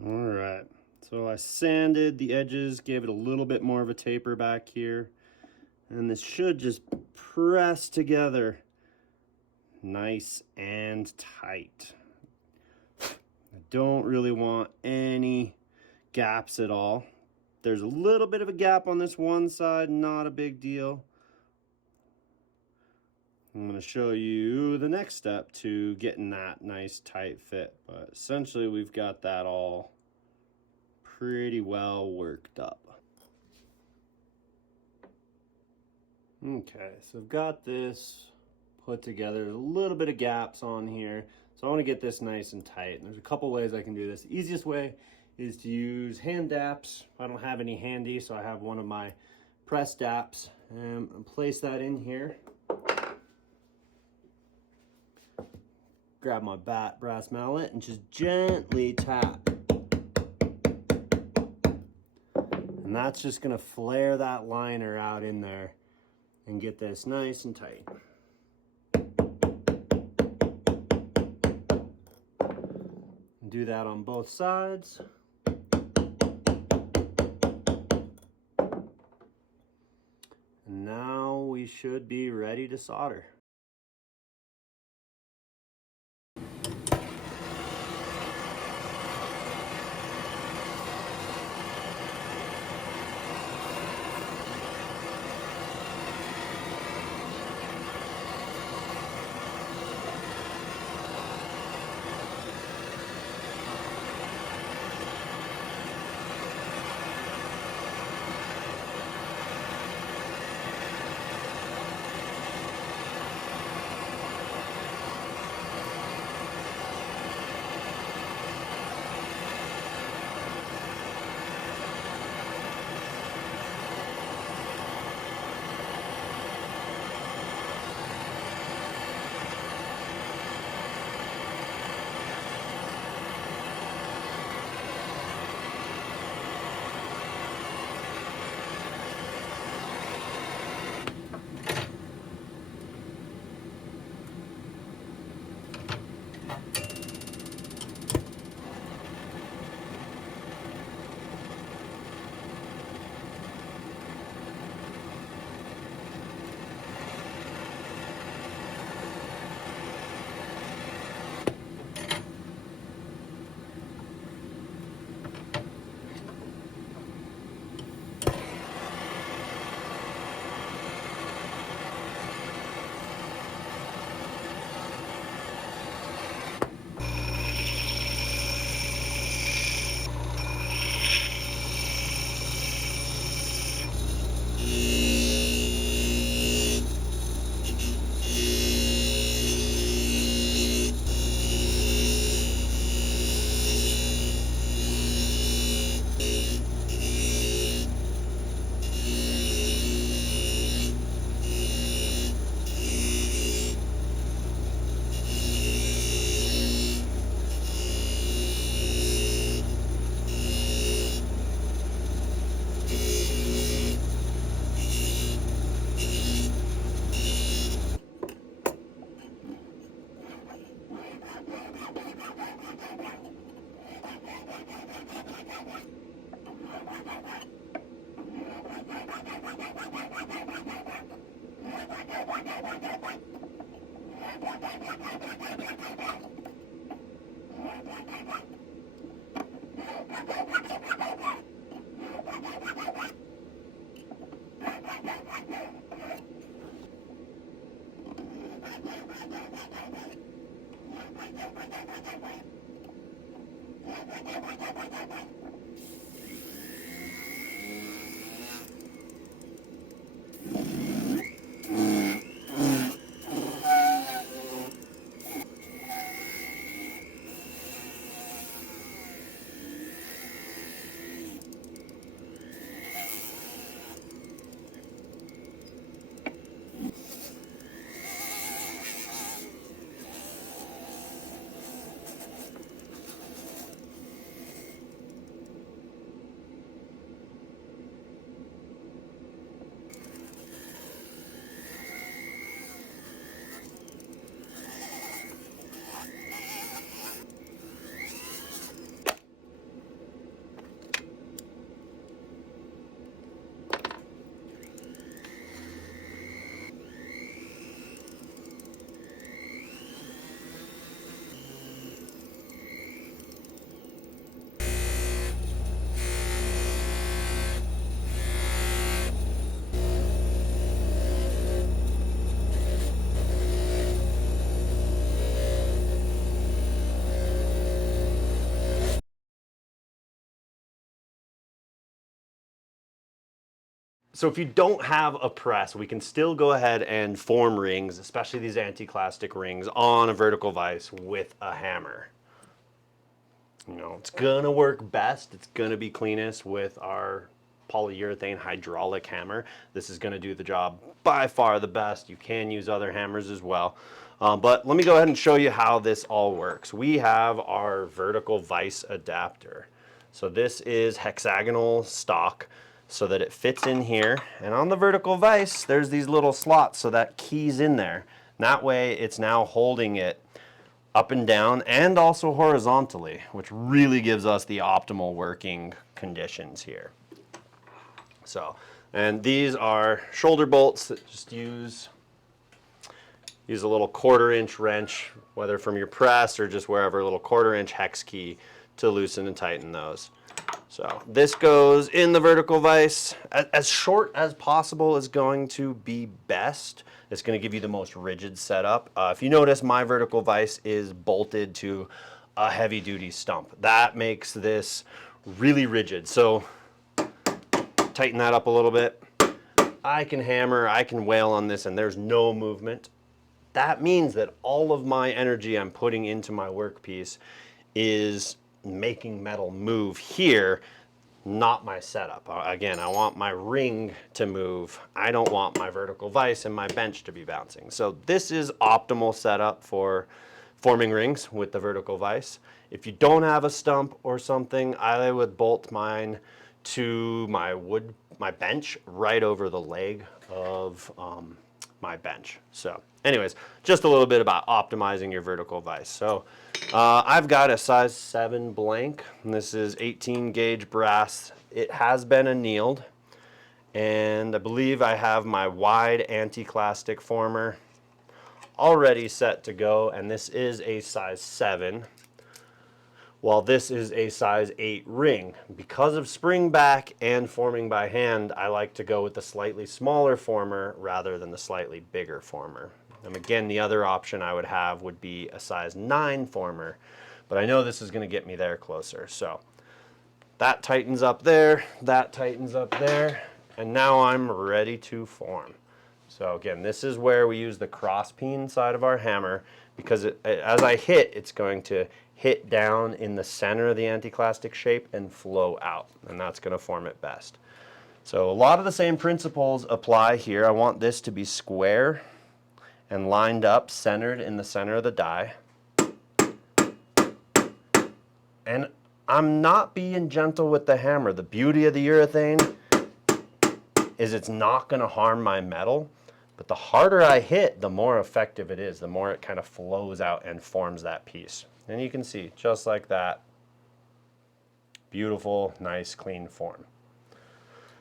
All right, so I sanded the edges, gave it a little bit more of a taper back here, and this should just press together nice and tight. I don't really want any gaps at all. There's a little bit of a gap on this one side, not a big deal. I'm going to show you the next step to getting that nice tight fit, but essentially we've got that all pretty well worked up. Okay, so I've got this put together. There's a little bit of gaps on here, so I want to get this nice and tight. And there's a couple ways I can do this. The easiest way is to use hand daps. I don't have any handy, so I have one of my press daps, and place that in here. Grab my brass mallet and just gently tap. And that's just gonna flare that liner out in there and get this nice and tight. Do that on both sides. And now we should be ready to solder. So if you don't have a press, we can still go ahead and form rings, especially these anti-clastic rings, on a vertical vise with a hammer. You know, it's gonna work best, it's gonna be cleanest with our polyurethane hydraulic hammer. This is gonna do the job by far the best. You can use other hammers as well. But let me go ahead and show you how this all works. We have our vertical vise adapter. So this is hexagonal stock so that it fits in here. And on the vertical vise, there's these little slots so that keys in there. And that way it's now holding it up and down and also horizontally, which really gives us the optimal working conditions here. So, and these are shoulder bolts that just use a little 1/4 inch wrench, whether from your press or just wherever, a little 1/4 inch hex key to loosen and tighten those. So this goes in the vertical vise. As short as possible is going to be best. It's going to give you the most rigid setup. If you notice, my vertical vise is bolted to a heavy duty stump. That makes this really rigid. So tighten that up a little bit. I can hammer, I can wail on this and there's no movement. That means that all of my energy I'm putting into my workpiece is making metal move here, not my setup. Again, I want my ring to move. I don't want my vertical vise and my bench to be bouncing. So this is optimal setup for forming rings with the vertical vise. If you don't have a stump or something, I would bolt mine to my bench right over the leg of my bench. So anyways, just a little bit about optimizing your vertical vise. So I've got a size 7 blank, and this is 18 gauge brass. It has been annealed, and I believe I have my wide anti-clastic former already set to go, and this is a size 7. While this is a size 8 ring. Because of spring back and forming by hand, I like to go with the slightly smaller former rather than the slightly bigger former. And again, the other option I would have would be a size 9 former, but I know this is going to get me there closer. So that tightens up there, that tightens up there, and now I'm ready to form. So again, this is where we use the cross peen side of our hammer, because as I hit, it's going to hit down in the center of the anti-clastic shape and flow out, and that's going to form it best. So a lot of the same principles apply here. I want this to be square and lined up, centered in the center of the die. And I'm not being gentle with the hammer. The beauty of the urethane is it's not going to harm my metal, but the harder I hit, the more effective it is, the more it kind of flows out and forms that piece. And you can see, just like that, beautiful, nice, clean form.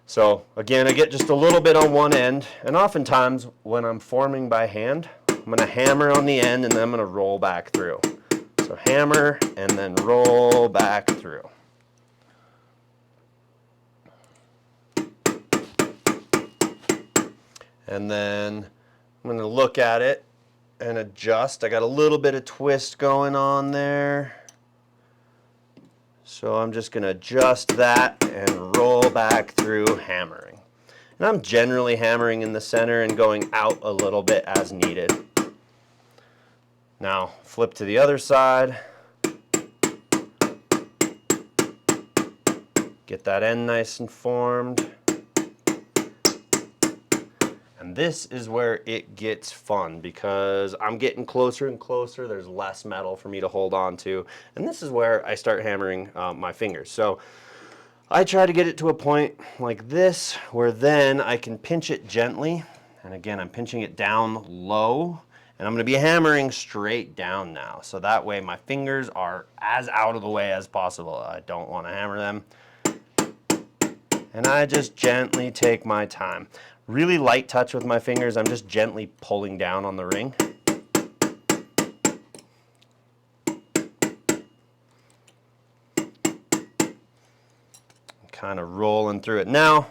So again, I get just a little bit on one end, and oftentimes when I'm forming by hand, I'm going to hammer on the end and then I'm going to roll back through. So hammer and then roll back through. And then I'm going to look at it and adjust. I got a little bit of twist going on there. So I'm just going to adjust that and roll back through hammering. And I'm generally hammering in the center and going out a little bit as needed. Now flip to the other side. Get that end nice and formed. And this is where it gets fun, because I'm getting closer and closer. There's less metal for me to hold on to. And this is where I start hammering my fingers. So I try to get it to a point like this, where then I can pinch it gently. And again, I'm pinching it down low. And I'm going to be hammering straight down now. So that way my fingers are as out of the way as possible. I don't want to hammer them. And I just gently take my time. Really light touch with my fingers. I'm just gently pulling down on the ring. Kind of rolling through it now.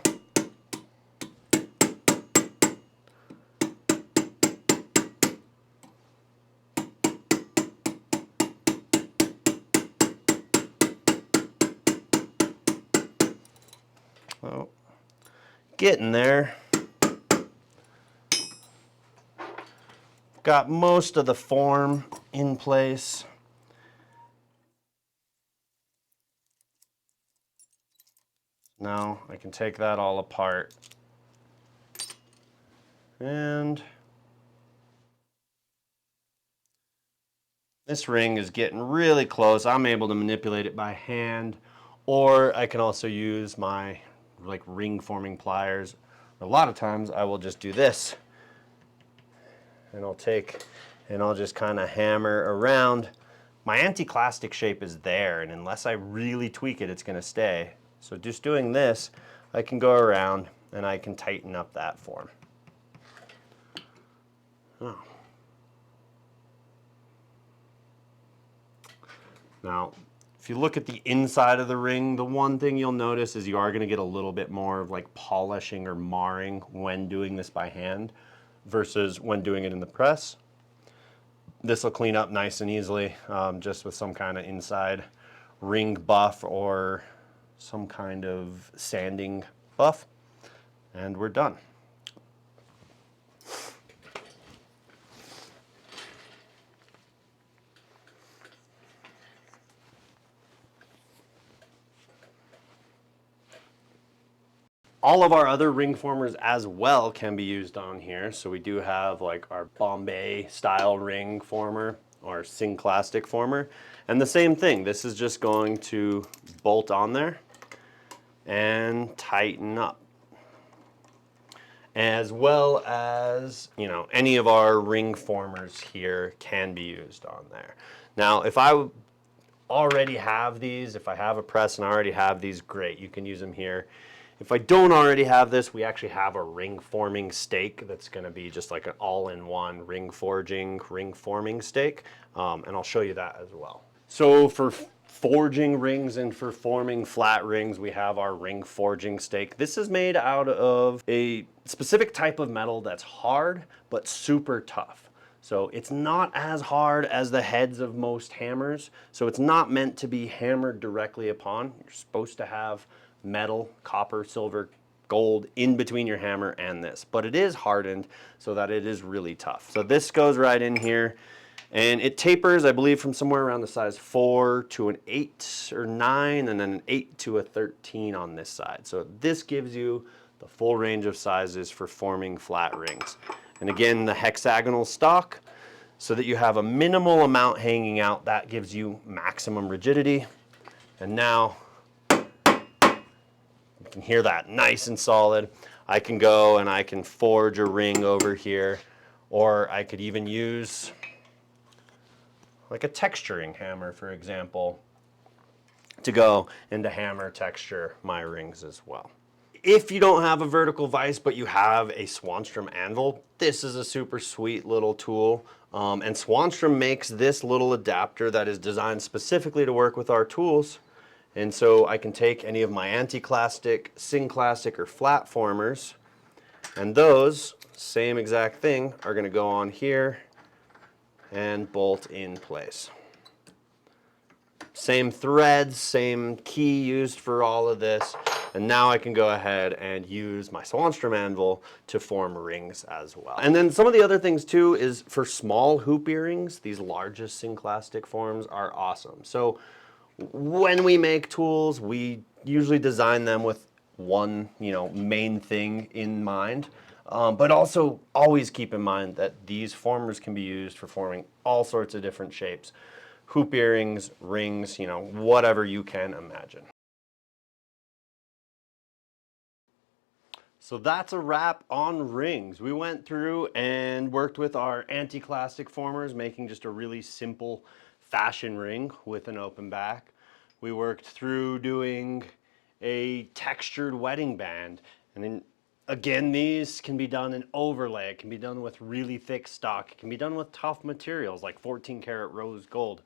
getting there. Got most of the form in place. Now I can take that all apart. And this ring is getting really close. I'm able to manipulate it by hand, or I can also use my like ring forming pliers. A lot of times I will just do this, and I'll just kind of hammer around. My anti-clastic shape is there, and unless I really tweak it, it's going to stay. So just doing this, I can go around and I can tighten up that form. Oh. Now, if you look at the inside of the ring, the one thing you'll notice is you are going to get a little bit more of like polishing or marring when doing this by hand versus when doing it in the press. This will clean up nice and easily just with some kind of inside ring buff or some kind of sanding buff, and we're done. All of our other ring formers as well can be used on here. So we do have like our Bombay style ring former or Synclastic former. And the same thing, this is just going to bolt on there and tighten up. As well as, you know, any of our ring formers here can be used on there. Now, if I already have these, if I have a press and I already have these, great, you can use them here. If I don't already have this, we actually have a ring forming stake that's going to be just like an all-in-one ring forging, ring forming stake, and I'll show you that as well. So for forging rings and for forming flat rings, we have our ring forging stake. This is made out of a specific type of metal that's hard but super tough. So it's not as hard as the heads of most hammers, so it's not meant to be hammered directly upon. You're supposed to have metal, copper, silver, gold in between your hammer and this, but it is hardened so that it is really tough. So this goes right in here, and it tapers, I believe, from somewhere around the size 4 to an 8 or 9, and then an 8 to a 13 on this side. So this gives you the full range of sizes for forming flat rings. And again, the hexagonal stock, so that you have a minimal amount hanging out, that gives you maximum rigidity. And now you can hear that nice and solid. I can go and I can forge a ring over here, or I could even use like a texturing hammer, for example, to go and to hammer texture my rings as well. If you don't have a vertical vise, but you have a Swanstrom anvil, this is a super sweet little tool. And Swanstrom makes this little adapter that is designed specifically to work with our tools. And so I can take any of my anti-clastic, Synclastic, or flat formers, and those, same exact thing, are going to go on here and bolt in place. Same threads, same key used for all of this, and now I can go ahead and use my Swanstrom anvil to form rings as well. And then some of the other things too is for small hoop earrings, these largest Synclastic forms are awesome. So when we make tools, we usually design them with one, main thing in mind. But also always keep in mind that these formers can be used for forming all sorts of different shapes. Hoop earrings, rings, whatever you can imagine. So that's a wrap on rings. We went through and worked with our anti-clastic formers, making just a really simple fashion ring with an open back. We worked through doing a textured wedding band. And then again, these can be done in overlay. It can be done with really thick stock. It can be done with tough materials like 14 karat rose gold.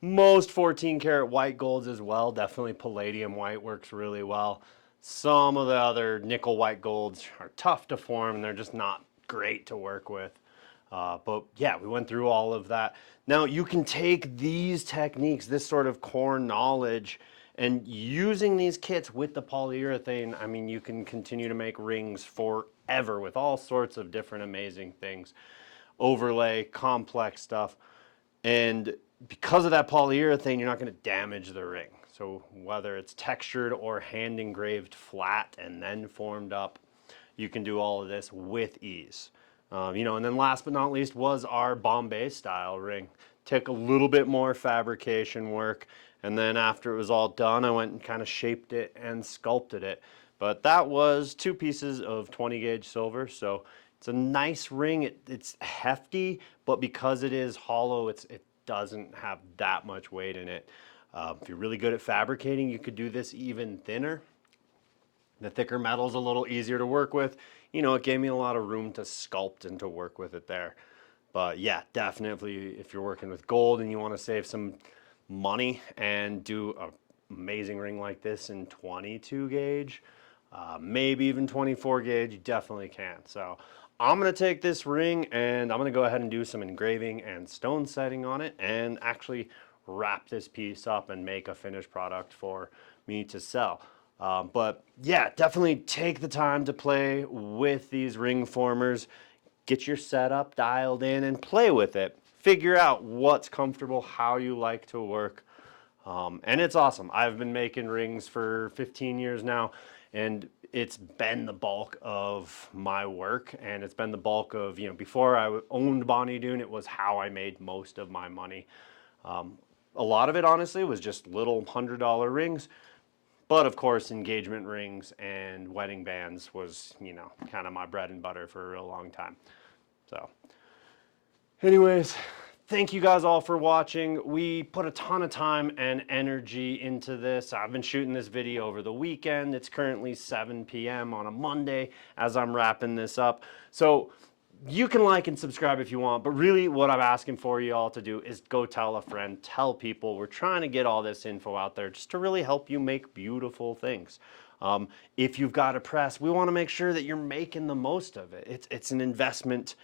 Most 14 karat white golds as well. Definitely palladium white works really well. Some of the other nickel white golds are tough to form and they're just not great to work with. But yeah, we went through all of that. Now you can take these techniques, this sort of core knowledge, And using these kits with the polyurethane, I mean, you can continue to make rings forever with all sorts of different amazing things. Overlay, complex stuff. And because of that polyurethane, you're not going to damage the ring. So whether it's textured or hand engraved flat and then formed up, you can do all of this with ease. And then last but not least was our Bombay style ring. Took a little bit more fabrication work, and then after it was all done, I went and kind of shaped it and sculpted it. But that was 2 pieces of 20 gauge silver, so it's a nice ring. It's hefty, but because it is hollow, it doesn't have that much weight in it. If you're really good at fabricating, you could do this even thinner. The thicker metal's a little easier to work with. It gave me a lot of room to sculpt and to work with it there. But yeah, definitely if you're working with gold and you want to save some money and do an amazing ring like this in 22 gauge, maybe even 24 gauge, you definitely can. So I'm going to take this ring and I'm going to go ahead and do some engraving and stone setting on it and actually wrap this piece up and make a finished product for me to sell. But yeah, definitely take the time to play with these ring formers. Get your setup dialed in and play with it. Figure out what's comfortable, how you like to work. And it's awesome. I've been making rings for 15 years now, and it's been the bulk of my work, and it's been the bulk of, before I owned Bonny Doon, it was how I made most of my money. A lot of it, honestly, was just little $100 rings. But of course, engagement rings and wedding bands was, kind of my bread and butter for a real long time. So, anyways, thank you guys all for watching. We put a ton of time and energy into this. I've been shooting this video over the weekend. It's currently 7 p.m. on a Monday as I'm wrapping this up. So you can like and subscribe if you want, but really what I'm asking for you all to do is go tell a friend, tell people. We're trying to get all this info out there just to really help you make beautiful things. If you've got a press, we want to make sure that you're making the most of it. It's an investment,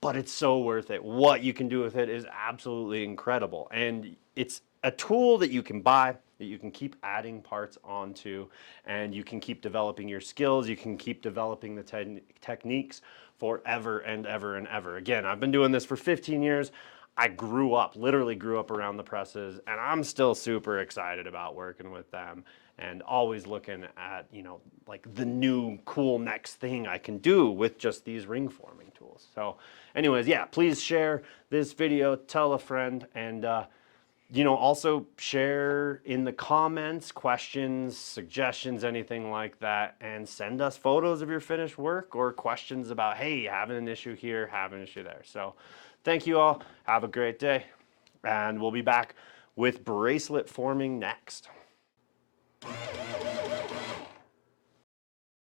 but it's so worth it. What you can do with it is absolutely incredible. And it's a tool that you can buy, that you can keep adding parts onto, and you can keep developing your skills. You can keep developing the techniques forever and ever and ever. Again, I've been doing this for 15 years. I literally grew up around the presses, and I'm still super excited about working with them and always looking at, like the new cool next thing I can do with just these ring forming tools. So anyways, yeah, please share this video, tell a friend, and also share in the comments, questions, suggestions, anything like that, and send us photos of your finished work or questions about, hey, having an issue here, having an issue there. So thank you all. Have a great day, and we'll be back with bracelet forming next.